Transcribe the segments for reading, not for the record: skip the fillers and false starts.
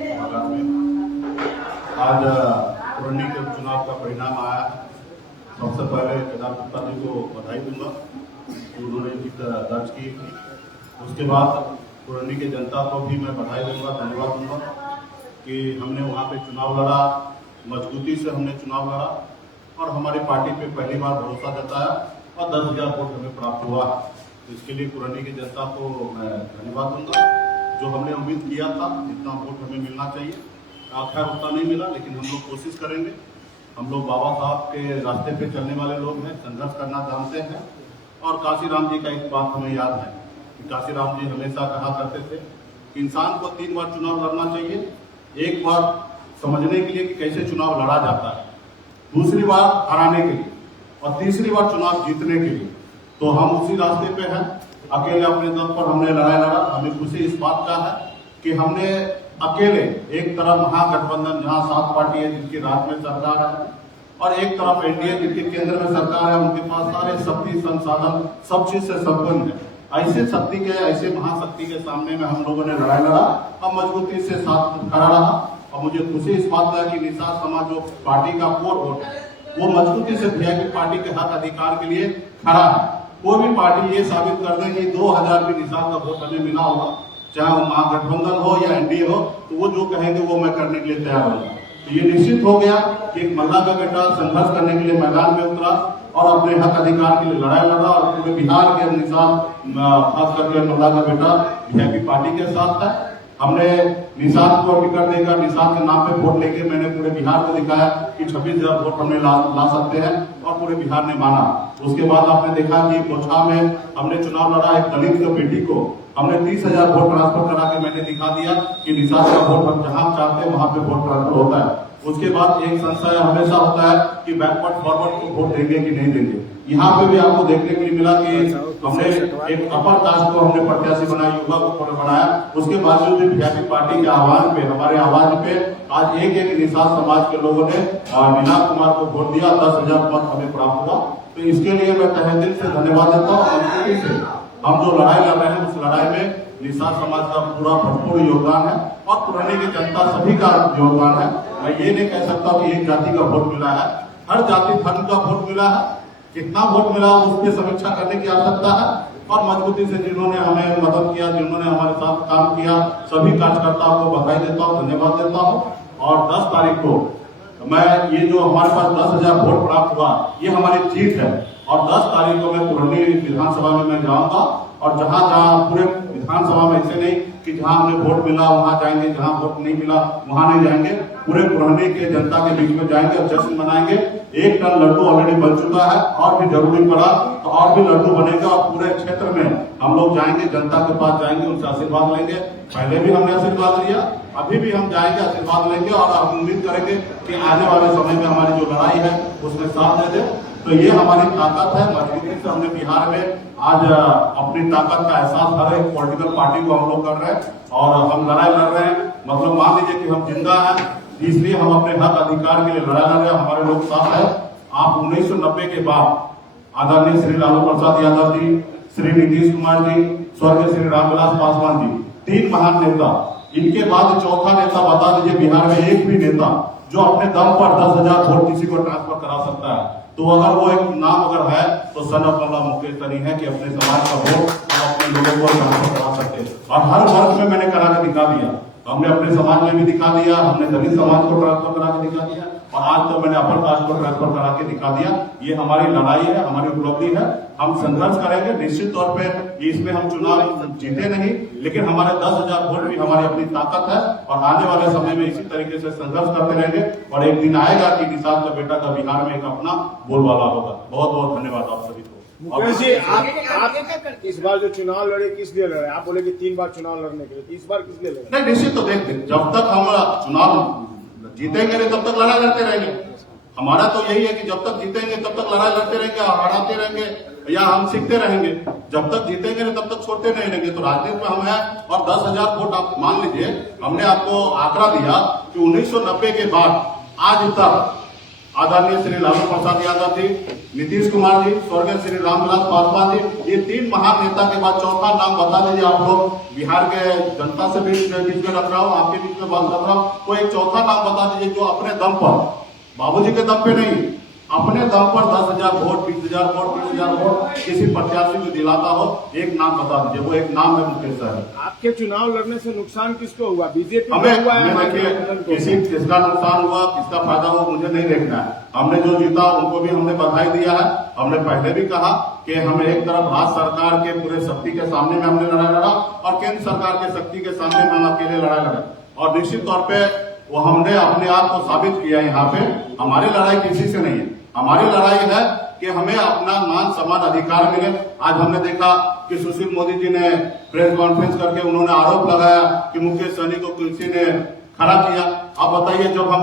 बालाघाट में आज पुरनी के चुनाव का परिणाम आया। सबसे पहले केदार गुप्ता जी को बधाई दूंगा कि उन्होंने जीत दर्ज की। उसके बाद पुरनी की जनता को भी मैं बधाई दूंगा, धन्यवाद दूंगा कि हमने वहाँ पे चुनाव लड़ा, मजबूती से हमने चुनाव लड़ा और हमारी पार्टी पे पहली बार भरोसा जताया और 10,000 वोट हमें प्राप्त हुआ। इसके लिए पुरनी की जनता को मैं धन्यवाद दूंगा। जो हमने उम्मीद किया था जितना वोट हमें मिलना चाहिए, खैर उतना नहीं मिला, लेकिन हम लोग कोशिश करेंगे। हम लोग बाबा साहब के रास्ते पे चलने वाले लोग हैं, संघर्ष करना जानते हैं। और काशीराम जी का एक बात हमें याद है कि काशीराम जी हमेशा कहा करते थे कि इंसान को 3 बार चुनाव लड़ना चाहिए। एक बार समझने के लिए कि कैसे चुनाव लड़ा जाता है, दूसरी बार हराने के लिए और तीसरी बार चुनाव जीतने के लिए। तो हम उसी रास्ते पे हैं। अकेले अपने दम पर हमने लड़ाई लड़ा। हमें खुशी इस बात का है कि हमने अकेले एक तरफ महागठबंधन जहां 7 पार्टी है जिनकी राज्य में सरकार है और एक तरफ एनडीए जिनके केंद्र में सरकार है, उनके पास सारे शक्ति संसाधन सब चीज से संपन्न है। ऐसे शक्ति के, ऐसे महाशक्ति के सामने में हम लोगों ने लड़ाई लड़ा और मजबूती से साथ खड़ा रहा। और मुझे खुशी इस बात का है कि निषाद समाज जो पार्टी का कोर वोट है वो मजबूती से वीआईपी पार्टी के हक अधिकार के लिए खड़ा है। कोई भी पार्टी ये साबित कर दे कि 2,000 भी निषाद का वोट हमें मिला होगा, चाहे वो महागठबंधन हो या एनडीए हो, तो वो जो कहेंगे वो मैं करने के लिए तैयार हूँ। तो ये निश्चित हो गया कि एक मल्ला का बेटा संघर्ष करने के लिए मैदान में उतरा और अपने हक अधिकार के लिए लड़ाई लड़ा और पूरे बिहार के निषाद, खास करके मल्ला का बेटा वीआईपी पार्टी के साथ है। हमने निषाद को टिकट देकर निषाद के नाम पे वोट लेके मैंने पूरे बिहार को दिखाया कि 26,000 वोट हमने ला सकते हैं और पूरे बिहार ने माना। उसके बाद आपने देखा कि कोछा में हमने चुनाव लड़ा, एक दलित की बेटी को हमने 30,000 वोट ट्रांसफर करा के मैंने दिखा दिया कि निषाद का वोट हम जहां चाहते हैं वहां पे वोट ट्रांसफर होता है। उसके बाद एक संशय हमेशा होता है कि बैकवर्ड फॉरवर्ड को वोट देंगे कि नहीं देंगे। यहाँ पे भी आपको देखने को मिला कि हमने एक अपर कास्ट को हमने प्रत्याशी बनाया, युवा को बनाया। उसके बावजूद भी वीआईपी पार्टी के आह्वान पे, हमारे आवाज पे आज एक निषाद समाज के लोगों ने मीना कुमार को वोट दिया, 10,000 मत हमें प्राप्त हुआ। तो इसके लिए मैं तहे दिल से धन्यवाद देता हूँ। हम जो लड़ाई लड़ रहे हैं उस लड़ाई में निषाद समाज का पूरा भरपूर योगदान है और पुरानी की जनता सभी का योगदान है। मैं ये नहीं कह सकता कि एक जाति का वोट मिला है, हर जाति धर्म का वोट मिला है। कितना वोट मिला उस पर समीक्षा करने की आवश्यकता है और मजबूती से जिन्होंने हमें मदद किया, जिन्होंने हमारे साथ काम किया, सभी कार्यकर्ताओं को बधाई देता हूँ, धन्यवाद देता हूँ। और 10 तारीख को मैं ये जो हमारे पास 10,000 वोट प्राप्त हुआ ये हमारी जीत है और 10 तारीख को मैं पुरनी विधानसभा में मैं जाऊंगा और जहां जहां पूरे विधानसभा में ऐसे नहीं कि जहां हमने वोट मिला वहां जाएंगे, जहां वोट नहीं मिला वहां नहीं जाएंगे, पूरे पुराने के जनता के बीच में जाएंगे और जश्न मनाएंगे। 1 टन लड्डू ऑलरेडी बन चुका है और भी जरूरी पड़ा तो और भी लड्डू बनेगा और पूरे क्षेत्र में हम लोग जाएंगे, जनता के पास जाएंगे, उनसे आशीर्वाद लेंगे। पहले भी हमने आशीर्वाद लिया, अभी भी हम जाएंगे, आशीर्वाद लेंगे और हम उम्मीद करेंगे कि आने वाले समय में हमारी जो लड़ाई है उसमें साथ दे दे। तो ये हमारी ताकत है। मजबूती से हमने बिहार में आज अपनी ताकत का एहसास हर एक पॉलिटिकल पार्टी को हम लोग कर रहे हैं और हम लड़ाई लड़ रहे हैं। मतलब मान लीजिए कि हम जिंदा हैं, इसलिए हम अपने हक अधिकार के लिए लड़ाई लड़ रहे हैं। हमारे लोग साथ है। आप 1990 के बाद आदरणीय श्री लालू प्रसाद यादव जी, श्री नीतीश कुमार जी, स्वर्गीय श्री रामविलास पासवान जी, 3 महान नेता। इनके बाद चौथा नेता बता दीजिए बिहार में एक भी नेता जो अपने दम पर 10,000 वोट किसी को ट्रांसफर करा सकता है। तो अगर वो एक नाम अगर है तो सन ऑफ मल्ला मुकेश नहीं है कि अपने समाज का वोट और अपने लोगों को ट्रांसफर करा सकते। और हर वर्ग में मैंने करा के दिखा दिया। हमने अपने समाज में भी दिखा दिया, हमने दलित समाज को ट्रांसफर करा के दिखा दिया और आज तो मैंने अपर कास्ट को ट्रांसफर करा के दिखा दिया। ये हमारी लड़ाई है, हमारी उपलब्धि है। हम संघर्ष करेंगे निश्चित तौर पे। इसमें हम चुनाव जीते नहीं, लेकिन हमारे 10,000 वोट भी हमारी अपनी ताकत है और आने वाले समय में इसी तरीके से संघर्ष करते रहेंगे और एक दिन आएगा कि निषाद का बेटा का बिहार में एक अपना बोलबाला होगा। बहुत बहुत धन्यवाद आप सभी को। मुकेश जी, आप इस बार जो चुनाव लड़े किस लिए लड़े? आप बोले कि 3 बार चुनाव लड़ने के लिए, इस बार किस लिए लड़े? नहीं, निश्चित तो देखते जब तक हम चुनाव जीतेंगे नहीं तब तक लड़ाई लड़ते रहेंगे। हमारा तो यही है कि जब तक जीतेंगे तब तक लड़ाई लड़ते रहेंगे और हराते रहेंगे या हम सीखते रहेंगे। जब तक जीतेंगे नहीं तब तक छोड़ते नहीं रहेंगे। तो राजनीति में हम हैं और 10,000 वोट आप मान लीजिए। हमने आपको आंकड़ा दिया कि 1990 के बाद आज तक आदरणीय श्री लालू प्रसाद यादव जी, नीतीश कुमार जी, स्वर्गीय श्री रामविलास पासवान जी, ये तीन महान नेता के बाद चौथा नाम बता दीजिए आप लोग। बिहार के जनता से भी बीच में रख रहा हूँ, आपके बीच में बात कर रहा हूँ, कोई एक चौथा नाम बता दीजिए जो अपने दम पर, बाबूजी के दम पे नहीं, अपने दम पर 10,000 वोट, 20,000 वोट, 30,000 वोट किसी प्रत्याशी को दिलाता हो। एक नाम बता दीजिए, वो एक नाम है मुकेश सहनी। आपके चुनाव लड़ने से नुकसान किसको हुआ? बीजेपी हमें को हुआ है? देखिए, किसका नुकसान हुआ, किसका फायदा हुआ, मुझे नहीं देखना है। हमने जो जीता उनको भी हमने बधाई दिया है। हमने पहले भी कहा कि हम एक तरफ भारत सरकार के पूरे शक्ति के सामने में हमने लड़ाई लड़ा और केंद्र सरकार के शक्ति के सामने में हम अकेले लड़ाई लड़े, और निश्चित तौर पे वो हमने अपने आप को साबित किया। यहाँ पे हमारी लड़ाई किसी से नहीं है, हमारी लड़ाई है कि हमें अपना मान सम्मान अधिकार मिले। आज हमने देखा कि सुशील मोदी जी ने प्रेस कॉन्फ्रेंस करके उन्होंने आरोप लगाया कि मुकेश सहनी को किसी ने खड़ा किया। आप बताइए, जब हम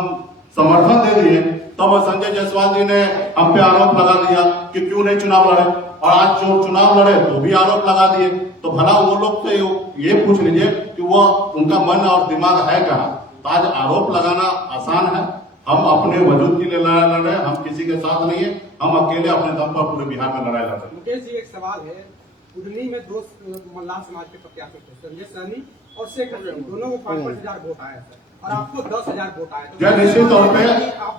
समर्थन दे दिए तब संजय जायसवाल जी ने हम पे आरोप लगा दिया कि क्यों नहीं चुनाव लड़े, और आज जो चुनाव लड़े तो भी आरोप लगा दिए। तो भला वो लोग से ये पूछ लीजिए कि वो उनका मन और दिमाग है कहाँ। तो आज आरोप लगाना आसान है। हम अपने वजूद के लिए लड़ाई लड़ रहे हैं, हम किसी के साथ नहीं है, हम अकेले अपने दम पर पूरे बिहार में लड़ाई लड़ रहे हैं। मुकेश जी, एक सवाल है। बुधनी में दो मल्लाह समाज के प्रत्याशी थे, संजय सहनी और शेखर सहनी, दोनों को 5,000 वोट आया था और आपको 10,000 वोट आया। जय, निश्चित तौर पे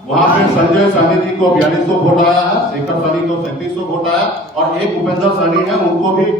वहाँ पे संजय सहनी जी को 4200 वोट आया है, शेखर सहनी को 3700 वोट आया, और एक उपेंद्र सहनी है उनको भी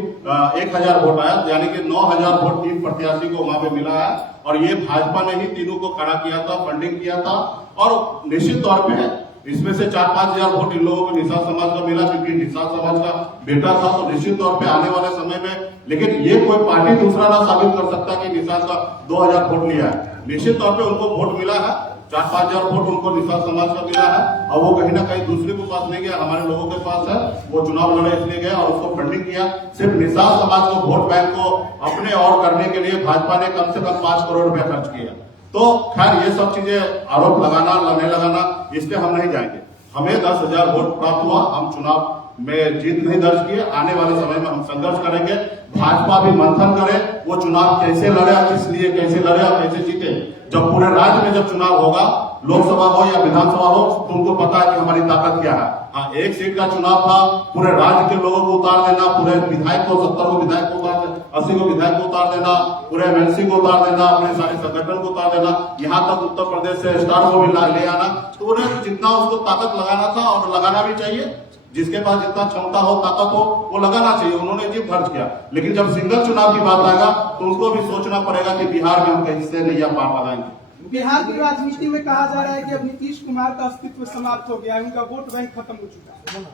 1,000 वोट आया, यानी कि 9,000 वोट तीन प्रत्याशी को वहाँ पे मिला है। और ये भाजपा ने ही तीनों को खड़ा किया था, फंडिंग किया था, और निश्चित तौर पे इसमें से 4-5 हजार वोट इन लोगों को निषाद समाज का मिला, क्योंकि निषाद समाज का बेटा था। तो निश्चित तौर पे आने वाले समय में, लेकिन ये कोई पार्टी दूसरा ना साबित कर सकता कि निषाद का 2,000 वोट लिया है। निश्चित तौर पे उनको वोट मिला है, 4-5 हजार वोट उनको निषाद समाज का मिला है, और वो कहीं ना कहीं दूसरे के पास नहीं गया, हमारे लोगों के पास है। वो चुनाव लड़े इसलिए गए और उसको फंडिंग किया। सिर्फ निषाद समाज को वोट बैंक को अपने और करने के लिए भाजपा ने कम से कम 5 करोड़ रुपया खर्च किया। तो खैर, ये सब चीजें आरोप लगाना, लड़ने लगाना, इस पे हम नहीं जाएंगे। हमें 10,000 वोट प्राप्त हुआ, हम चुनाव में जीत नहीं दर्ज किए। आने वाले समय में हम संघर्ष करेंगे, भाजपा भी मंथन करे वो चुनाव कैसे लड़े, किस लिए कैसे लड़े और कैसे जीते। जब पूरे राज्य में जब चुनाव होगा, लोकसभा हो या विधानसभा हो, तो उनको पता है कि हमारी ताकत क्या है। हाँ, एक सीट का चुनाव था, पूरे राज्य के लोगों को उतार देना, पूरे विधायक को 70 को विधायक को उतार देना, 80 को विधायक को उतार देना, पूरे एमएलसी को उतार देना, अपने सारे संगठन को उतार देना, यहाँ तक उत्तर प्रदेश से स्टार को भी ले आना। तो उन्हें जितना उसको ताकत लगाना था और लगाना भी चाहिए, जिसके पास जितना क्षमता हो, ताकत हो, वो लगाना चाहिए। उन्होंने जीत दर्ज किया, लेकिन जब सिंगल चुनाव की बात आएगा तो उनको भी सोचना पड़ेगा कि बिहार में हम कैसे नैया पार लगाएंगे। बिहार की राजनीति में कहा जा रहा है कि अब नीतीश कुमार का अस्तित्व समाप्त हो गया है, उनका वोट बैंक खत्म हो चुका है।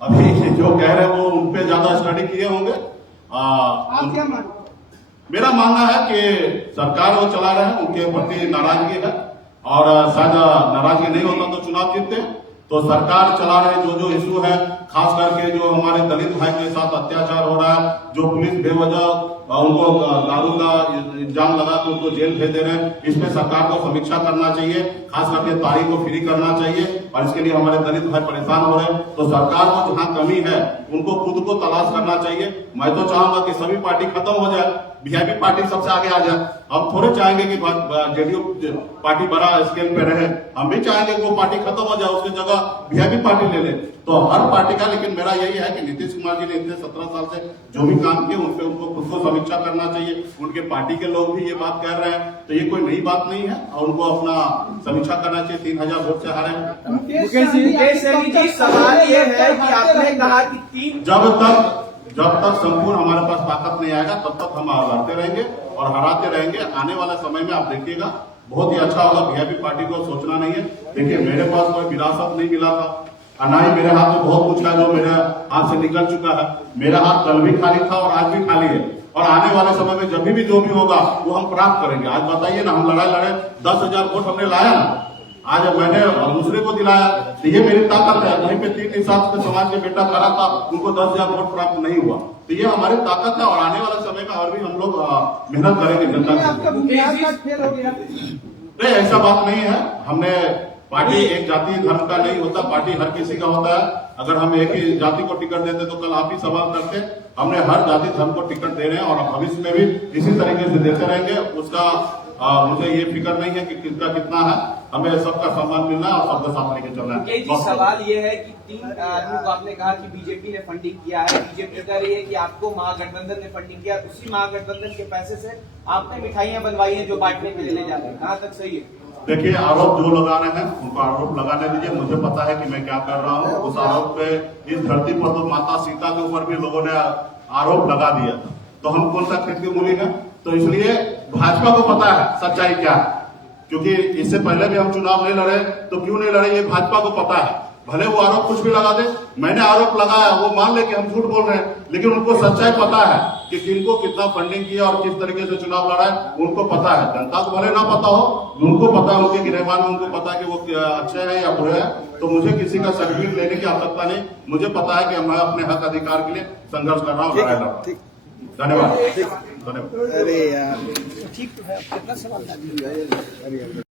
अभी जो कह रहे हैं वो उन पे ज्यादा स्टडी किए होंगे। आप क्या मानते हैं? मेरा मानना है कि सरकार वो चला रहे हैं, उनके प्रति नाराजगी है, और शायद नाराजगी नहीं होता तो चुनाव जीतते। तो सरकार चला रहे जो इशू है, खास करके जो हमारे दलित भाई के साथ अत्याचार हो रहा है, जो पुलिस बेवजह उनको दारू का इल्जाम लगा के उनको जेल भेज दे रहे हैं, इस पे सरकार को समीक्षा करना चाहिए। खास करके तारीख को फ्री करना चाहिए, और इसके लिए हमारे दलित भाई परेशान हो रहे हैं। तो सरकार को जहाँ कमी है उनको खुद को तलाश करना चाहिए। मैं तो चाहूंगा कि सभी पार्टी खत्म हो जाए, वीआईपी पार्टी सबसे आगे आ जाए। हम थोड़े चाहेंगे कि जेडीयू पार्टी बड़ा स्केल पे रहे, हम भी चाहेंगे कि वो पार्टी खत्म हो जाए, उसकी जगह वीआईपी पार्टी ले ले। तो हर पार्टी का, लेकिन मेरा यही है कि नीतीश कुमार जी ने इतने 17 साल से जो भी काम किए उन पे उनको खुद को समीक्षा करना चाहिए। उनके पार्टी के लोग भी ये बात कह रहे हैं, तो ये कोई नई बात नहीं है, और उनको अपना समीक्षा करना चाहिए। 3,000 वोट से हारे हैं। मुकेश जी, सवाल ये है कि आपने कहा कि जब तक संपूर्ण हमारे पास ताकत नहीं आएगा तब तक हम लड़ते रहेंगे और हराते रहेंगे। आने वाला समय में आप देखिएगा बहुत ही अच्छा होगा। वीआईपी पार्टी को सोचना नहीं है। देखिए, मेरे पास कोई विरासत नहीं मिला था, ना ही मेरे हाथ में बहुत कुछ है जो मेरे हाथ से निकल चुका है। मेरा हाथ कल भी खाली था और आज भी खाली है, और आने वाले समय में जब भी जो भी होगा वो हम प्राप्त करेंगे। आज बताइए ना, हम लड़ाई लड़े, 10,000 वोट हमने लाया ना, आज मैंने दूसरे को दिलाया, तो ये मेरी ताकत है। वहीं पे 3 हिसाब से समाज के बेटा खड़ा था, उनको 10,000 वोट प्राप्त नहीं हुआ, तो ये हमारी ताकत है। और आने वाले समय में और भी हम लोग मेहनत करेंगे जनता के। नहीं, ऐसा बात नहीं है। हमने पार्टी एक जाति धर्म का नहीं होता, पार्टी हर किसी का होता है। अगर हम एक ही जाति को टिकट देते तो कल आप ही सवाल करते। हमने हर जाति धर्म को टिकट दे रहे हैं और भविष्य में भी इसी तरीके से देते रहेंगे। उसका मुझे ये फिक्र नहीं है कि किसका कितना है, हमें सबका सम्मान मिलना है और सबका साथ लेके चलना है। जी, सवाल ये है कि 3 आदमियों को आपने कहा कि बीजेपी ने फंडिंग किया है, बीजेपी कह रही है कि आपको महागठबंधन ने फंडिंग किया, उसी महागठबंधन के पैसे से आपने मिठाइयां बनवाई हैं जो बांटने के लिए ले जा रहे हैं, कहाँ तक सही है? देखिए, आरोप जो लगा रहे हैं उनको आरोप लगाने दीजिए, मुझे पता है कि मैं क्या कर रहा हूँ। उस आरोप पे इस धरती पर तो माता सीता के ऊपर भी लोगों ने आरोप लगा दिया, तो हम कौन सा खेत की मूली है? तो इसलिए भाजपा को पता है सच्चाई क्या है, क्योंकि इससे पहले भी हम चुनाव नहीं लड़े, तो क्यों नहीं लड़े ये भाजपा को पता है। भले वो आरोप कुछ भी लगा दे, मैंने आरोप लगाया, वो मान ले कि हम झूठ बोल रहे हैं, लेकिन उनको सच्चाई पता है कि किनको कितना फंडिंग किया और किस तरीके से चुनाव लड़ा है, उनको पता है। जनता को भले ना पता हो, उनको पता है, उनके गिरहमान में उनको पता है कि वो अच्छे हैं या बुरे हैं। तो मुझे किसी का सर्टिफिकेट लेने की आवश्यकता नहीं, मुझे पता है कि मैं अपने हक अधिकार के लिए संघर्ष कर रहा हूँ, लड़ाई लड़ रहा हूँ। धन्यवाद। अरे यार ठीक है, कितना सवाल